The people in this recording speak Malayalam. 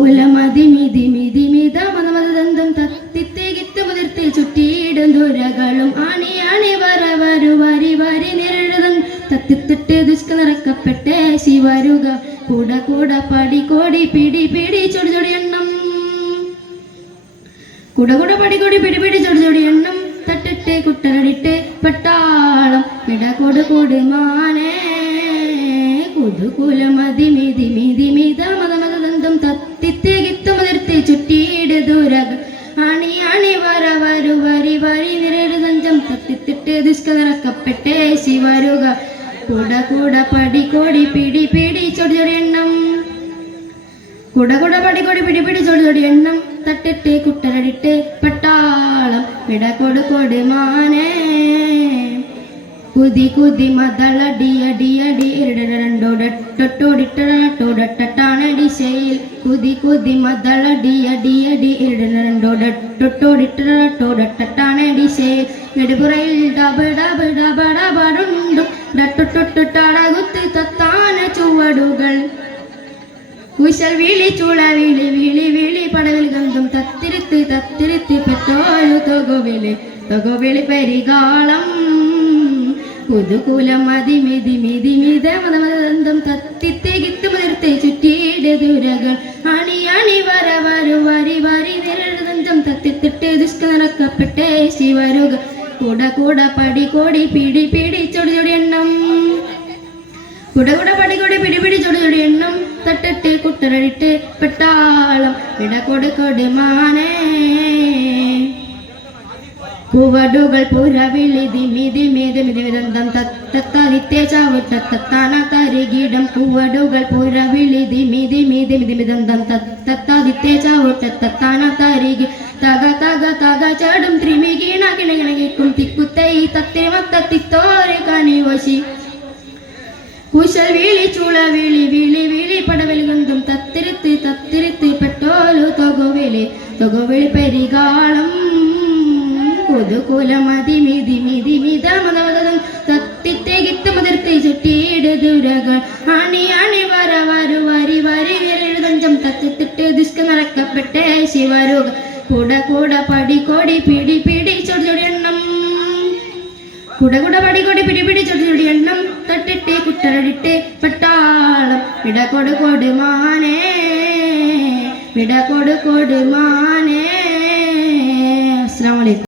പുതുകുലമതിമിതിമിതിമിതമതമതന്തം തത്തിത്തേകിത്ത് മുതിർത്തി ചുറ്റിയിടും ദുരകളും ആണി ആണി വരവരു വരി വരി നിരഴുതൻ തത്തിത്തിട്ട് ദുഷ്ക നിറക്കപ്പെട്ടേ ശിവരുക കൂട കൂട പടി കോടി പിടി പിടി ചൊടി ചൊടി എണ്ണം കൂട കൂട പടി കോടി പിടി പിടി ചൊടി ചൊടി എണ്ണം തട്ടിട്ട് കുട്ടരടിട്ട് പട്ടാളം ഇട കൊടു കൊടു മാനേ പുതുകുലമതിമിതിമിതിമിതമതമതന്തം തത്തിത്തേകിത്ത് മുതിർത്തി ചുറ്റിയിട് ദൂരക ആണി ആണി വരവരു വരി വരി നിരഴുതഞ്ചം തത്തിത്തിട്ട് ദുഷ്ക നിറക്കപ്പെട്ടേ ശിവരുക കൂട കൂട പടി കോടി പിടി പിടി ചൊടി ചൊടി എണ്ണം കൂട കൂട പടി കോടി പിടി പിടി ചൊടി ചൊടി എണ്ണം തട്ടിട്ട് കുട്ടരടിട്ട് പട്ടാളം ഇട കൊടു കൊടു മാനേ കുതി കുതി മതളടി അടി അടി രണ്ടോടട്ടോടിട്ടോടട്ടാണടിശയിൽ കുതി കുതി മതളടി അടി അടി രണ്ടോടട്ടോടിട്ടോടട്ടാണടിശയിൽ നെടുപുറയിൽ ഡബ ഡബ ഡബ ഡബടുണ്ടു ഡട്ടൊട്ടൊട്ടടകുത്തി തത്താന ചുവടുകൾ കുശൽ വിളി ചുള വിളി വിളി വിളി പടവിൽ ഗന്ധം തത്തിരുത്തി തത്തിരുത്തി പെട്ടോരു തൊകുവിളി പരികാളം പുതുകുലമതിമിതിമിതിമിതമതമതന്തം തത്തിത്തേകിത്ത് മുതിർത്തി ചുറ്റിയിട് ദുരകൾ ആണി ആണി വരവരു വരി വരി നിരഴുതഞ്ചം തത്തിത്തിട്ട് ദുഷ്ക നിറക്കപ്പെട്ടേ ശിവരുക കൂട കൂട പടി കോടി പിടി പിടി ചൊടി ചൊടി എണ്ണം കൂട കൂട പടി കോടി പിടി പിടി ചൊടി ചൊടി എണ്ണം തട്ടിട്ട് കുട്ടരടിട്ട് പെട്ടാളം ഇട കൊടു കൊടു മാനേ കുവടുകൾ പുരവിളി ദിമിതിമിതിമിതന്തം തത്തനിത്തേ ചാവുട്ടത്താന തരികിടം കുവടുകൾ പുരവിളി ദിമിതിമിതിമിതന്തം തത്തനിത്തേ ചാവുട്ടത്താന തരികി തക തക തക ചടും ത്രിമികീണ കിണകിണകിക്കും തിക്കുത്തൈ തത്തിമത്തത്തിത്തോരെ കനിവശി കുശൽ വിളി ചുള വിളി വിളി വിളി പടവൽ ഗന്ധം തത്തിരുത്തി തത്തിരുത്തി പെട്ടോലു തൊകുവിളി പരികാളം പുതുകുലമതിമിതിമിതിമിതമതമതം തത്തിത്തേകിത്ത് മുതിർത്തി ചുറ്റിയിട് ദുരകൾ ആണി ആണി വരവരു വരി വരി വിരഴുതഞ്ചം തത്തിത്തിട്ട് ദുഷ്ക നിറക്കപ്പെട്ടേ ശിവരുക കൂട കൂട പടി കോടി പിടി പിടി ചൊടി ചൊടി എണ്ണം കൂട കൂട പടി കോടി പിടി പിടി ചൊടി ചൊടി എണ്ണം തട്ടിട്ട് കുട്ടരടിട്ട് പട്ടാളം ഇട കൊടു കൊടു മാനേ ഇട കൊടു കൊടു മാനേ. അസ്സലാമു അലൈക്കും.